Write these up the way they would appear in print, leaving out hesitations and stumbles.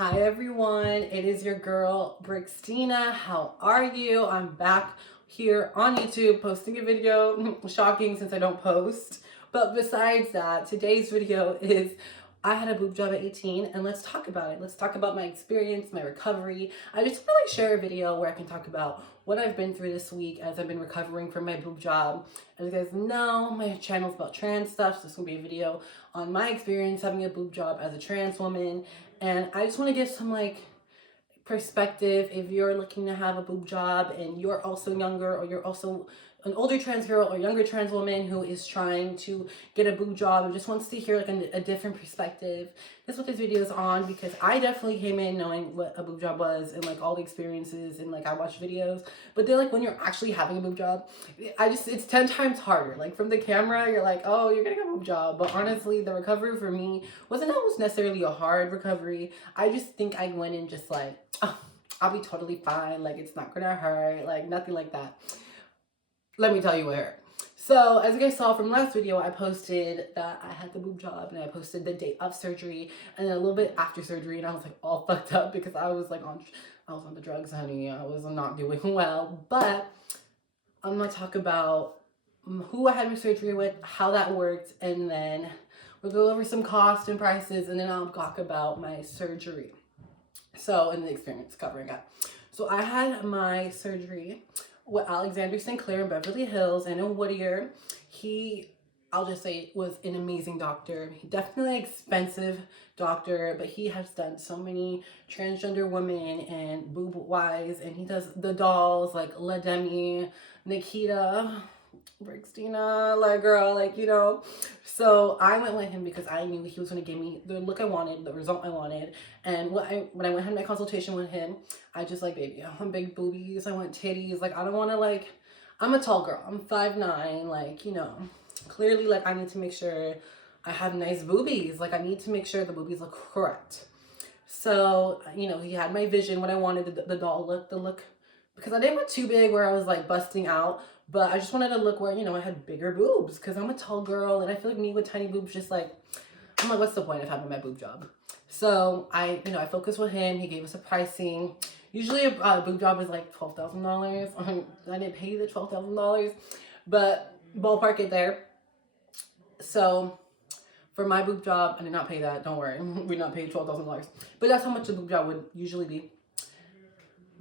Hi everyone, it is your girl Brixtina. How are you? I'm back here on YouTube posting a video. Shocking since I don't post. But besides that, today's video is I had a boob job at 18 and let's talk about it. Let's talk about my experience, my recovery. I just want to share a video where I can talk about what I've been through this week as I've been recovering from my boob job. As you guys know, my channel's about trans stuff, so this will be a video on my experience having a boob job as a trans woman. And I just want to give some perspective if you're looking to have a boob job and you're also younger, or you're also an older trans girl or younger trans woman who is trying to get a boob job and just wants to hear a different perspective. That's what this video is on, because I definitely came in knowing what a boob job was and all the experiences, and I watched videos, but then when you're actually having a boob job, it's 10 times harder. From the camera you're like, oh, you're getting a boob job, but honestly the recovery for me wasn't almost necessarily a hard recovery. I just think I went in just oh, I'll be totally fine, it's not gonna hurt, nothing like that. Let me tell you what hurt. So as you guys saw from last video, I posted that I had the boob job, and I posted the date of surgery and then a little bit after surgery, and I was all fucked up because I was on the drugs, honey. I was not doing well. But I'm gonna talk about who I had my surgery with, how that worked, and then we'll go over some costs and prices, and then I'll talk about my surgery. So, and the experience covering it. So I had my surgery with Alexander Sinclair in Beverly Hills and in Whittier. I'll just say, was an amazing doctor. Definitely an expensive doctor, but he has done so many transgender women and boob wise, and he does the dolls like La Demi, Nikita, Brixtina, girl, So I went with him because I knew he was going to give me the look I wanted, the result I wanted. And when I went had my consultation with him, I just baby, I want big boobies, I want titties. I don't want to I'm a tall girl. I'm 5'9", clearly I need to make sure I have nice boobies. I need to make sure the boobies look correct. So, he had my vision, what I wanted, the doll look, the look, because I didn't want too big where I was busting out, but I just wanted to look where, I had bigger boobs, because I'm a tall girl, and I feel me with tiny boobs, just I'm what's the point of having my boob job? So I focused with him. He gave us a pricing. Usually a boob job is $12,000. I didn't pay the $12,000, but ballpark it there. So for my boob job, I did not pay that. Don't worry, we not paid $12,000, but that's how much a boob job would usually be.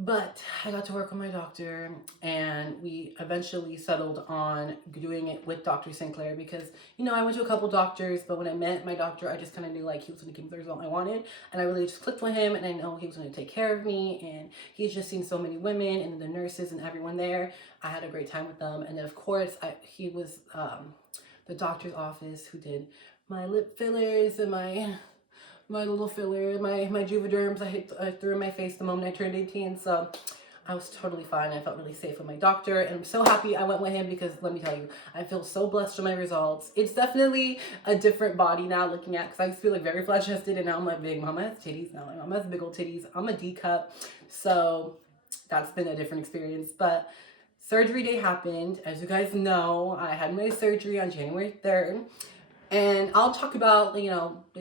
But I got to work with my doctor, and we eventually settled on doing it with Dr. Sinclair because, I went to a couple doctors, but when I met my doctor, I just kind of knew he was going to give me the result I wanted, and I really just clicked with him, and I know he was going to take care of me, and he's just seen so many women and the nurses and everyone there. I had a great time with them, and then of course he was the doctor's office who did my lip fillers and my little filler, my Juvederms I threw in my face the moment I turned 18. So I was totally fine. I felt really safe with my doctor, and I'm so happy I went with him because let me tell you, I feel so blessed with my results. It's definitely a different body now looking at, because I used to feel very flat chested, and now I'm big. Mama has titties now. Mama has big old titties. I'm a D cup. So that's been a different experience. But surgery day happened. As you guys know, I had my surgery on January 3rd. And I'll talk about, the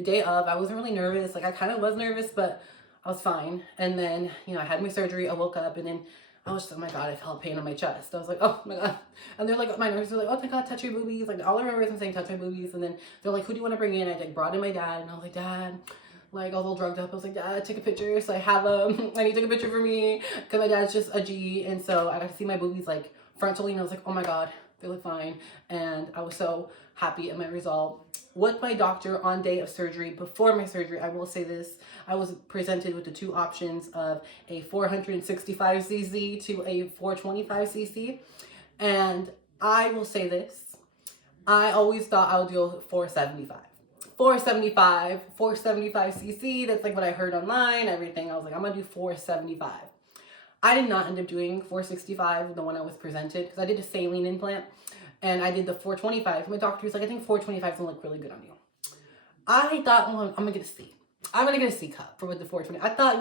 day of. I wasn't really nervous. I kind of was nervous, but I was fine. And then, I had my surgery. I woke up, and then I was just, oh my God, I felt pain on my chest. I was like, oh my God. And they're my nurses were oh my God, touch your boobies. All I remember is them saying, touch my boobies. And then they're who do you want to bring in? I brought in my dad, and I was like, Dad, I was all drugged up. I was like, Dad, take a picture. So I have I need to take a picture for me because my dad's just a G. And so I got to see my boobies frontally, and I was like, oh my God, they look fine. And I was so happy at my result. With my doctor on day of surgery, before my surgery, I will say this, I was presented with the two options of a 465cc to a 425cc. And I will say this, I always thought I would do 475. 475cc, that's what I heard online, everything. I was I'm gonna do 475. I did not end up doing 465, the one I was presented, because I did a saline implant, and I did the 425. My doctor was I think 425 is gonna look really good on you. I thought, well, I'm gonna get a C. I'm gonna get a C cup with the 420. I thought,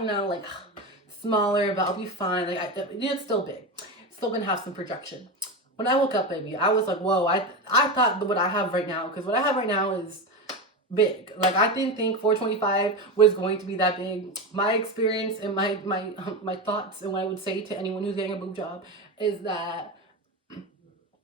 smaller, but I'll be fine. It's still big. It's still gonna have some projection. When I woke up, baby, I was whoa, I thought what I have right now, because what I have right now is big. Like, I didn't think 425 was going to be that big. My experience and my thoughts and what I would say to anyone who's getting a boob job is that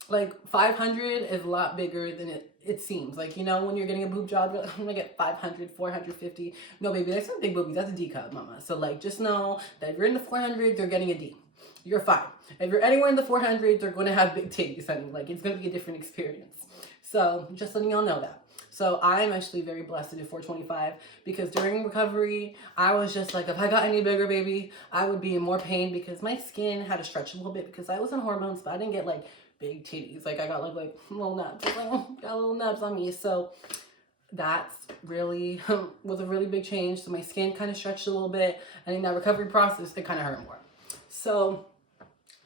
like 500 is a lot bigger than it seems. Like, you know, when you're getting a boob job, you're like, I'm gonna get 500, 450. No, baby, there's some big boobies. That's a D cup, mama. So like, just know that if you're in the 400s, you're getting a D. You're fine. If you're anywhere in the 400s, you're going to have big titties, honey. Like, it's going to be a different experience. So just letting y'all know that. So I'm actually very blessed to do 425 because during recovery, I was just like, if I got any bigger, baby, I would be in more pain because my skin had to stretch a little bit because I was on hormones, but I didn't get like big titties. Like, I got like little nubs. Like, got little nubs on me. So that's really was a really big change. So my skin kind of stretched a little bit, and in that recovery process, it kind of hurt more. So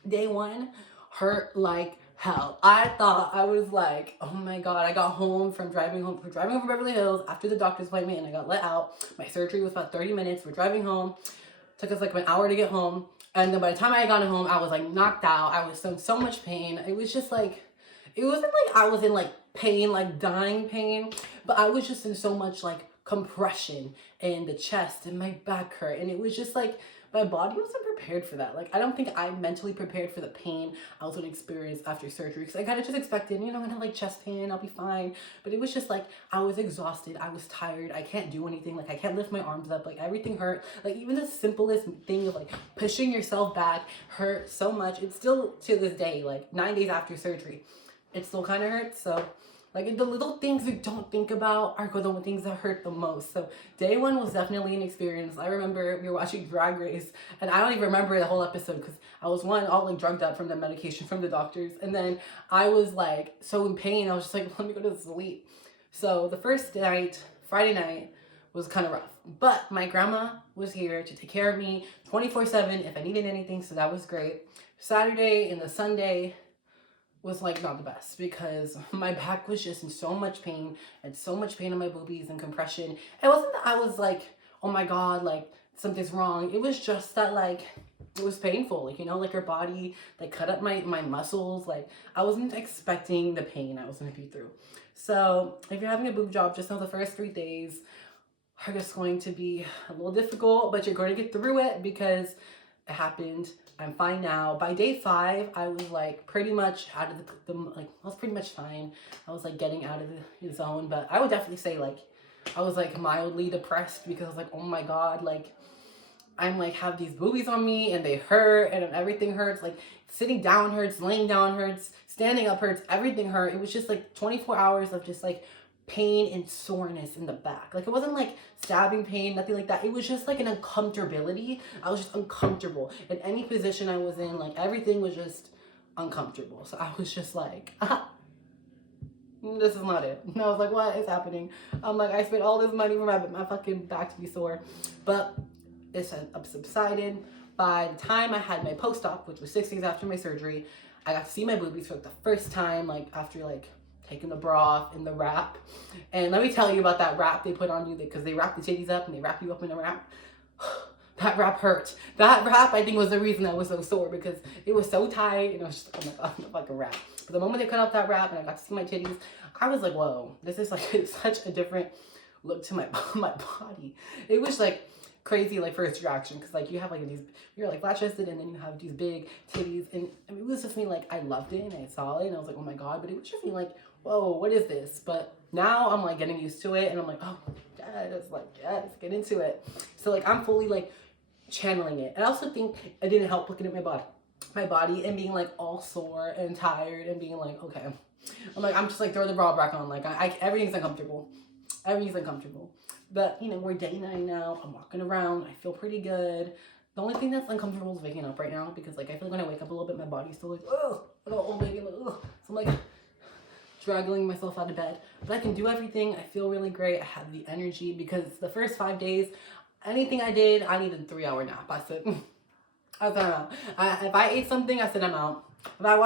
day one hurt like hell. I thought, I was like, oh my God. I got home from driving over Beverly Hills after the doctor's appointment, and I got let out. My surgery was about 30 minutes. We're driving home. Took us like an hour to get home. And then by the time I got home, I was like knocked out. I was in so much pain. It was just like, it wasn't like I was in like pain, like dying pain, but I was just in so much like compression in the chest and my back hurt. And it was just like, my body wasn't prepared for that. Like, I don't think I mentally prepared for the pain I was going to experience after surgery. Because I kind of just expected, you know, I'm going to have like chest pain, I'll be fine. But it was just like, I was exhausted, I was tired, I can't do anything. Like, I can't lift my arms up, like everything hurt. Like, even the simplest thing of like pushing yourself back hurt so much. It's still to this day, like 9 days after surgery, it still kind of hurts. So like, the little things you don't think about are the things that hurt the most. So day one was definitely an experience. I remember we were watching Drag Race, and I don't even remember the whole episode because I was all like drugged up from the medication from the doctors. And then I was like so in pain. I was just like, let me go to sleep. So the first night, Friday night, was kind of rough. But my grandma was here to take care of me 24/7 if I needed anything. So that was great. Saturday and the Sunday was like not the best because my back was just in so much pain and so much pain on my boobies and compression. It wasn't that I was like, oh my God, like something's wrong. It was just that like, it was painful. Like, you know, like your body like cut up my muscles. Like, I wasn't expecting the pain I was going to be through. So if you're having a boob job, just know the first 3 days are just going to be a little difficult, but you're going to get through it because it happened. I'm fine now. By day 5, I was like pretty much out of like, I was pretty much fine. I was like getting out of the zone, but I would definitely say like, I was like mildly depressed because I was like, oh my God, like I'm like have these boobies on me and they hurt and everything hurts. Like sitting down hurts, laying down hurts, standing up hurts, everything hurt. It was just like 24 hours of just like pain and soreness in the back. Like, it wasn't like stabbing pain, nothing like that. It was just like an uncomfortability. I was just uncomfortable in any position I was in. Like, everything was just uncomfortable. So I was just like, this is not it. And I was like, what is happening? I'm like, I spent all this money for my fucking back to be sore. But it's subsided. By the time I had my post-op, which was 6 days after my surgery, I got to see my boobies for like the first time, like after like taking the bra off and the wrap. And let me tell you about that wrap they put on you, because they wrap the titties up and they wrap you up in a wrap. That wrap hurt. That wrap, I think, was the reason I was so sore, because it was so tight and it was just, oh my God, like a wrap. But the moment they cut off that wrap and I got to see my titties, I was like, whoa, this is like such a different look to my body. It was like crazy, like first reaction, because like you have like these, you're like flat chested and then you have these big titties, and it was just me like, I loved it and I saw it and I was like, oh my God, but it was just me like, whoa, what is this? But now I'm like getting used to it and I'm like, oh yes, like yes, get into it. So like I'm fully like channeling it. And I also think it didn't help looking at my body and being like all sore and tired and being like, okay, I'm like, I'm just like throw the bra back on, like I everything's uncomfortable. But you know, we're day 9 now. I'm walking around. I feel pretty good. The only thing that's uncomfortable is waking up right now, because like I feel like when I wake up a little bit, my body's still like, oh, I got old baby, like, oh. So I'm like dragging myself out of bed, but I can do everything. I feel really great. I have the energy, because the first 5 days, anything I did, I needed a 3-hour nap. I said, I'm out. If I ate something, I said I'm out. If I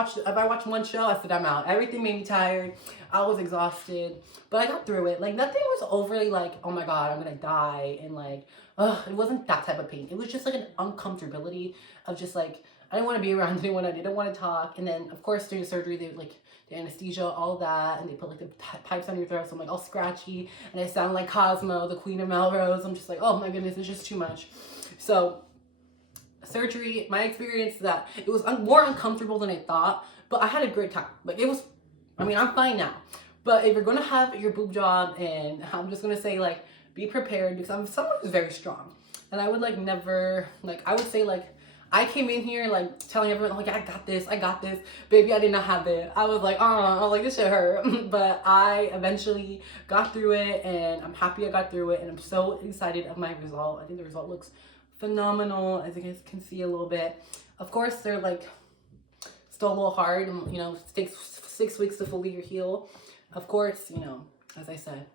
watched one show, I said I'm out. Everything made me tired. I was exhausted, but I got through it. Like nothing was overly like, oh my God, I'm gonna die, and like, it wasn't that type of pain. It was just like an uncomfortability of just like I didn't want to be around anyone. I didn't want to talk. And then, of course, during surgery, they like the anesthesia, all that, and they put like the pipes on your throat, so I'm like all scratchy, and I sound like Cosmo, the Queen of Melrose. I'm just like, oh my goodness, it's just too much. So surgery, my experience, that it was more uncomfortable than I thought, but I had a great time. Like, it was, I mean, I'm fine now. But if you're gonna have your boob job, and I'm just gonna say, like, be prepared, because I'm someone who's very strong, and I would like never, like, I would say, like, I came in here like telling everyone, like, I got this, baby. I did not have it. I was like, I was like, this shit hurt. But I eventually got through it, and I'm happy I got through it, and I'm so excited of my result. I think the result looks phenomenal, as you guys can see a little bit. Of course, they're like still a little hard, and you know, it takes 6 weeks to fully heal. Of course, you know, as I said,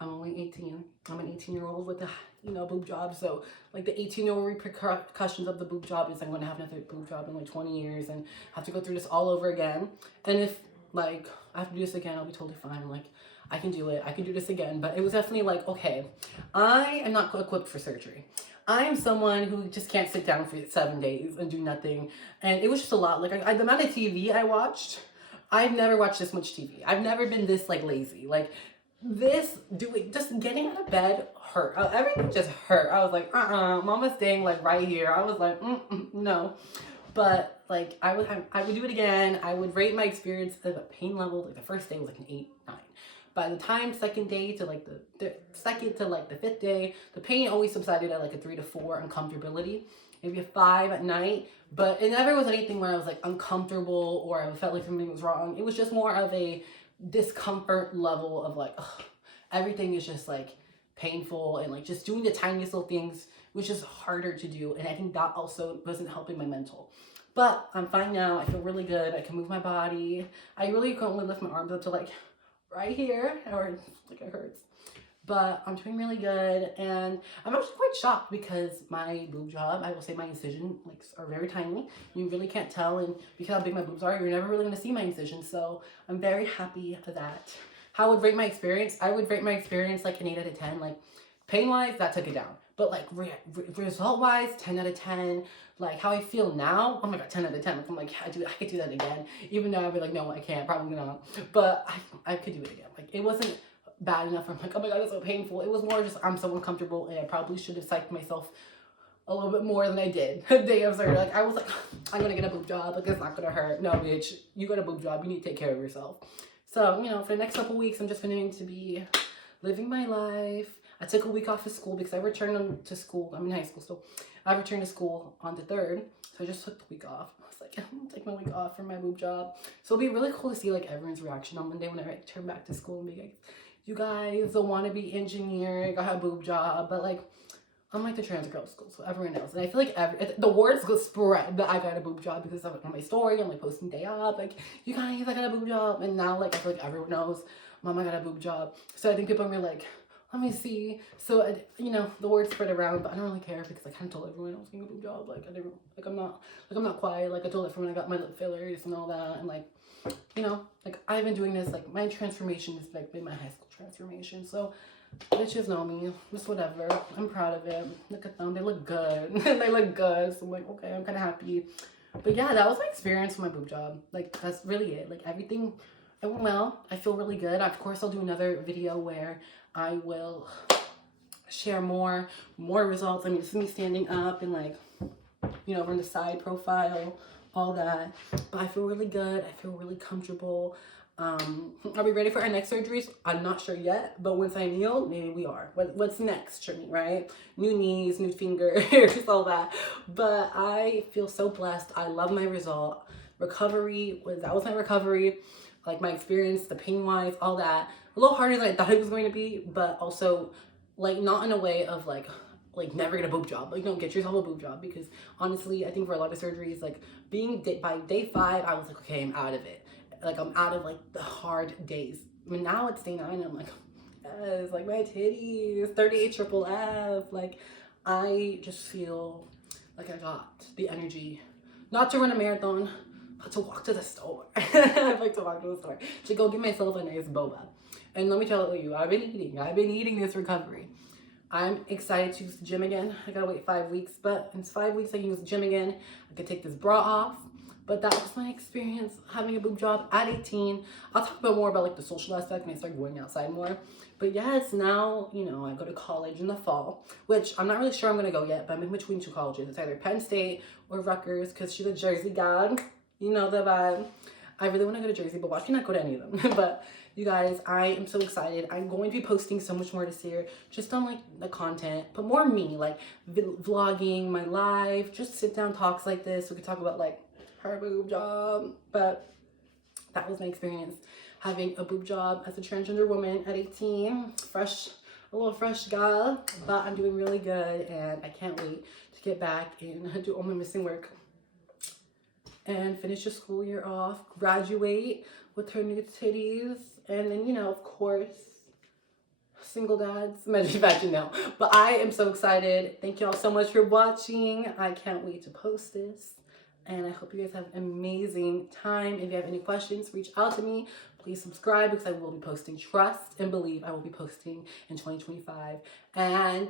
I'm only 18. I'm an 18-year-old with a, you know, boob job. So like the 18-year-old repercussions of the boob job is I'm going to have another boob job in like 20 years and have to go through this all over again. And if like I have to do this again, I'll be totally fine. Like, I can do it. I can do this again. But it was definitely like, okay, I am not equipped for surgery. I am someone who just can't sit down for 7 days and do nothing. And it was just a lot. Like, the amount of TV I watched, I've never watched this much TV. I've never been this like lazy. Like, this just getting out of bed hurt. Everything just hurt. I was like, mama's staying like right here. I was like, no. But like, I would do it again. I would rate my experience at a pain level. Like, the first day was like an 8, 9. By the time second day to like the second to like the 5th day, the pain always subsided at like a 3 to 4 uncomfortability, maybe a 5 at night. But it never was anything where I was like uncomfortable or I felt like something was wrong. It was just more of a discomfort level of like, ugh, everything is just like painful, and like just doing the tiniest little things was just harder to do. And I think that also wasn't helping my mental. But I'm fine now. I feel really good. I can move my body. I really can only lift my arms up to like right here, or like it hurts. But I'm doing really good, and I'm actually quite shocked because my boob job, I will say my incision like are very tiny. You really can't tell, and because how big my boobs are, you're never really going to see my incision. So I'm very happy for that. How I would rate my experience? I would rate my experience like an 8 out of 10. Like, pain-wise, that took it down. But like result-wise, 10 out of 10. Like, how I feel now, oh my god, 10 out of 10. Like, I'm like, I could do that again. Even though I'd be like, no, I can't, probably not. But I could do it again. Like, it wasn't bad enough. I'm like, oh my god, it's so painful. It was more just, I'm so uncomfortable, and I probably should have psyched myself a little bit more than I did the day of surgery. Like, I was like, I'm gonna get a boob job. Like, it's not gonna hurt. No, bitch, you got a boob job. You need to take care of yourself. So, you know, for the next couple weeks, I'm just going to be living my life. I took a week off of school because I returned to school. I'm in high school still. I returned to school on the 3rd. So I just took the week off. I was like, I'm gonna take my week off for my boob job. So it'll be really cool to see like everyone's reaction on Monday when I return back to school and be like, you guys don't want to be engineering, I have a boob job. But like, I'm like the Transgirl school, so everyone knows. And I feel like the words go spread that I got a boob job because of on my story. I'm like posting day up, like, you guys, I got a boob job. And now like I feel like everyone knows, mama got a boob job. So I think people are like, let me see. So you know, the word spread around, but I don't really care because I kind of told everyone I was getting a boob job. Like, I didn't, like, I'm not quiet. Like, I told everyone I got my lip fillers and all that, and like, you know, like, I've been doing this. Like, my transformation has like been my high school transformation. So bitches know me. Just whatever. I'm proud of it. Look at them. They look good. They look good. So I'm like, okay, I'm kind of happy. But yeah, that was my experience with my boob job. Like, that's really it. Like, everything, it went well. I feel really good. Of course, I'll do another video where I will share more results. I mean, this is me standing up and like, you know, from the side profile, all that. But I feel really good. I feel really comfortable. Are we ready for our next surgeries? I'm not sure yet, but once I'm healed, maybe we are. What's next for me, right? New knees, new fingers, all that. But I feel so blessed. I love my result. Recovery was my recovery. Like, my experience, the pain-wise, all that. A little harder than I thought it was going to be, but also like not in a way of like never get a boob job. Like, don't get yourself a boob job, because honestly, I think for a lot of surgeries, like by day 5, I was like, okay, I'm out of it. Like, I'm out of like the hard days. I mean, now it's day 9, and I'm like, yes, like my titties, 38 triple F. Like, I just feel like I got the energy, not to run a marathon, but to walk to the store. I like to walk to the store to go get myself a nice boba. And let me tell you, I've been eating this recovery. I'm excited to use the gym again. I gotta wait 5 weeks, but in 5 weeks I can use the gym again. I can take this bra off. But that was my experience having a boob job at 18. I'll talk about more about like the social aspect when I start going outside more. But yes, now, you know, I go to college in the fall, which I'm not really sure I'm gonna go yet, but I'm in between 2 colleges. It's either Penn State or Rutgers, because she's a Jersey gal. You know the vibe. I really want to go to Jersey, but watch me not go to any of them. But you guys, I am so excited. I'm going to be posting so much more this year, just on like the content, but more me, like vlogging, my life, just sit down talks like this. We could talk about like her boob job. But that was my experience having a boob job as a transgender woman at 18. A little fresh gal, but I'm doing really good, and I can't wait to get back and do all my missing work and finish the school year off, graduate with her new titties, and then, you know, of course, single dads. Imagine no. But I am so excited. Thank you all so much for watching. I can't wait to post this, and I hope you guys have an amazing time. If you have any questions, reach out to me. Please subscribe, because I will be posting. Trust and believe I will be posting in 2025. And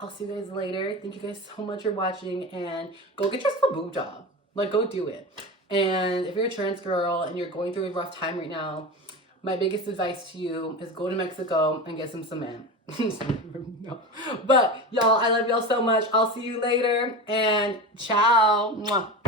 I'll see you guys later. Thank you guys so much for watching, and go get yourself a boob job. Like, go do it. And if you're a trans girl and you're going through a rough time right now, my biggest advice to you is go to Mexico and get some cement. No. But y'all, I love y'all so much. I'll see you later, and ciao. Mwah.